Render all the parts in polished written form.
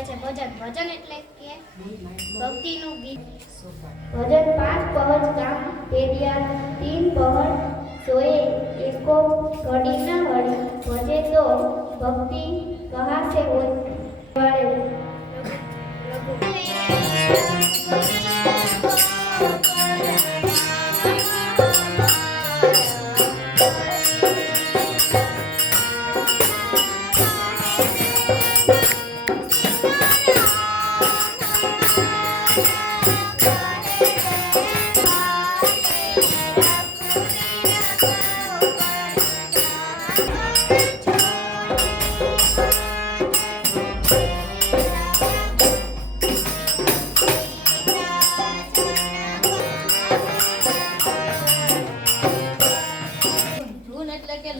આવે છે ભજન. ભજન એટલે કે ભક્તિનું ગીત. ભજન 5 પહર કામ પેડિયા 3 પહર સોએ એકો ઘડી ન હળી ભજે તો ભક્તિ કહાસે હોય વાળે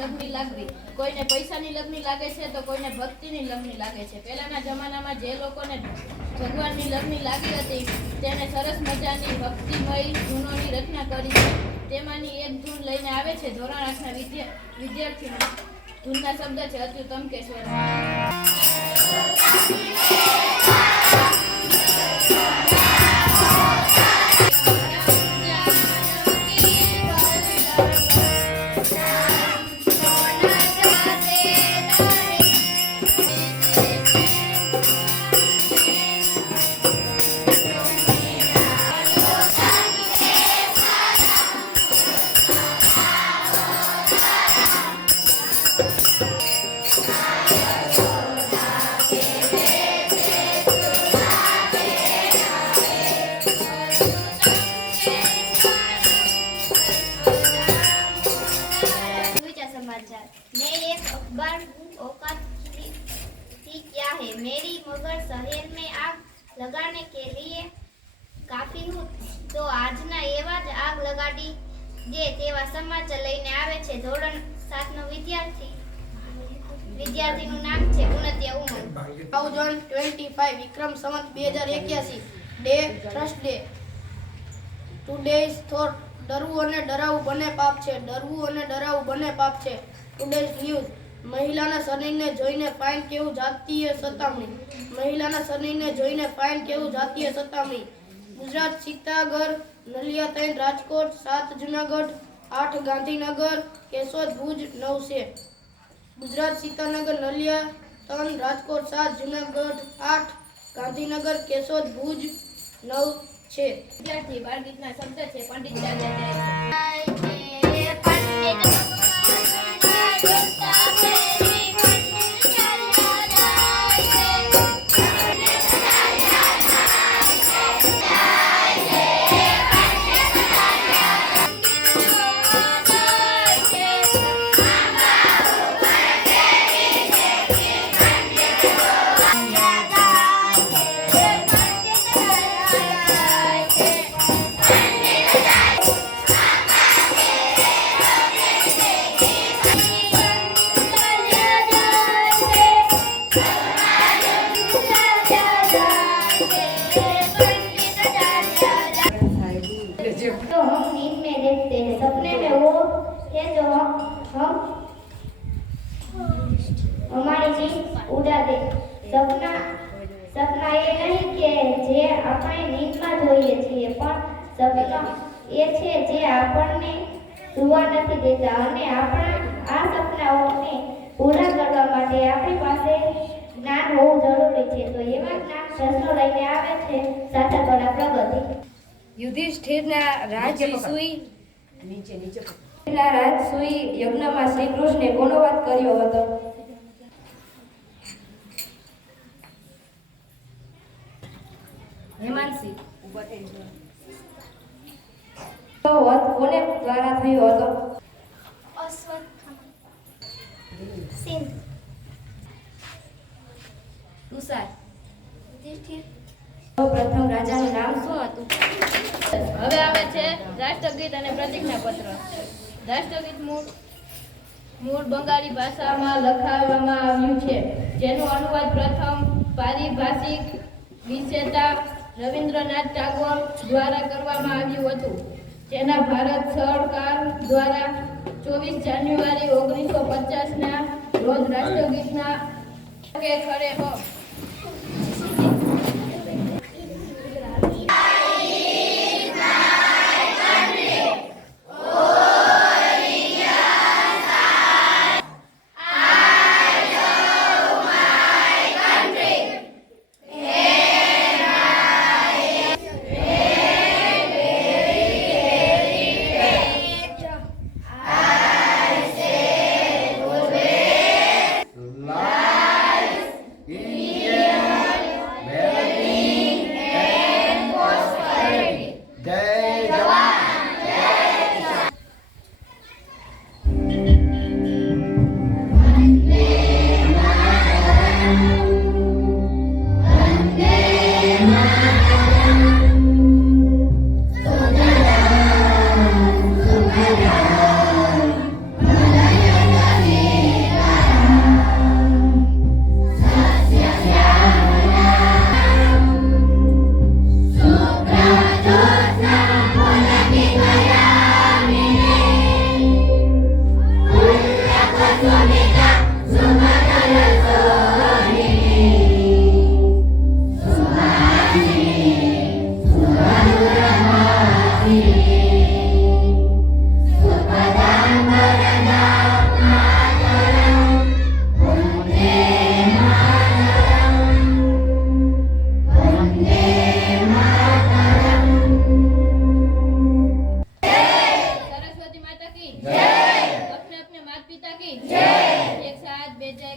લગ્ની લાગવી. કોઈને પૈસાની લગ્ની લાગે છે તો કોઈને ભક્તિની લગ્ની લાગે છે. પહેલાના જમાનામાં જે લોકોને ભગવાનની લગ્ની લાગી હતી તેને સરસ મજાની ભક્તિમય ધૂનોની રચના કરી છે. તેમાંની એક ધૂન લઈને આવે છે ધોરણ 8ના વિદ્યાર્થીઓ. ધૂનના શબ્દ છે અત્યુત્તમ કેશવર. मेरी मगर शहर में आग लगाने के लिए काफी हूँ तो આજના એવા જ આગ લગાડી જે તેવા સમાચાર લઈને આવે છે. ધોરણ 7નો વિદ્યાર્થીનું નામ છે ઉન્નતિયા ઉમર. 2025 Vikram Samvat 2081 day Thursday. Today's thought ડરવું અને ડરાવવું બંને પાપ છે. ડરવું અને ડરાવવું બંને પાપ છે. ટુડેઝ ન્યૂઝ મહિલાના શરીરને જોઈને ફાઇન કેવું જાતીય સતામણી. મહિલાના શરીરને જોઈને ફાઇન કેવું જાતીય સતામણી. ગુજરાત સીતાગઢ નલિયા 3 રાજકોટ 7 જુનાગઢ 8 ગાંધીનગર કેશોદ ભુજ 9 છે. ગુજરાત સીતાનગર નલિયા 3 રાજકોટ 7 જુનાગઢ 8 ગાંધીનગર કેશોદ ભુજ 9 છે. વિદ્યાર્થી બાળગીતના શબ્દ છે પંડિત ચાલ્યા तो हम नींद में देखते हैं. सपने में वो है जो हम हमारी नींद उड़ा दे. સપના એ નહીં કે જે આપણે નીંદમાં જોઈએ છીએ પણ સપના એ છે જે આપણને સુવા નથી દેતા અને આપણા આ સપનાઓને પૂરા કરવા માટે આપણી પાસે જ્ઞાન હોવું જરૂરી છે. તો એવા જ્ઞાન પ્રશ્નો લઈને આવે છે સાધકોના પ્રગતિ. યુધિષ્ઠિરના રાજસૂય યજ્ઞમાં શ્રી કૃષ્ણે કોનો વાત કર્યો હતો? હેમાંસી. તો વધ કોને દ્વારા થયો હતો? સિંહ. તુષાર. પ્રથમ રાજાનું નામ શું હતું? હવે આવે છે રાષ્ટ્રગીત અને પ્રતિજ્ઞાપત્ર. રાષ્ટ્રગીત મૂળ બંગાળી ભાષામાં લખાવવામાં આવ્યું છે, જેનો અનુવાદ પ્રથમ પારિભાષિક વિશેષતા રવિન્દ્રનાથ ટાગોર દ્વારા કરવામાં આવ્યું હતું, જેના ભારત સરકાર દ્વારા 24 જાન્યુઆરી 1950ના રોજ રાષ્ટ્રગીતના કે ખરે હો કી જય 108 બેજા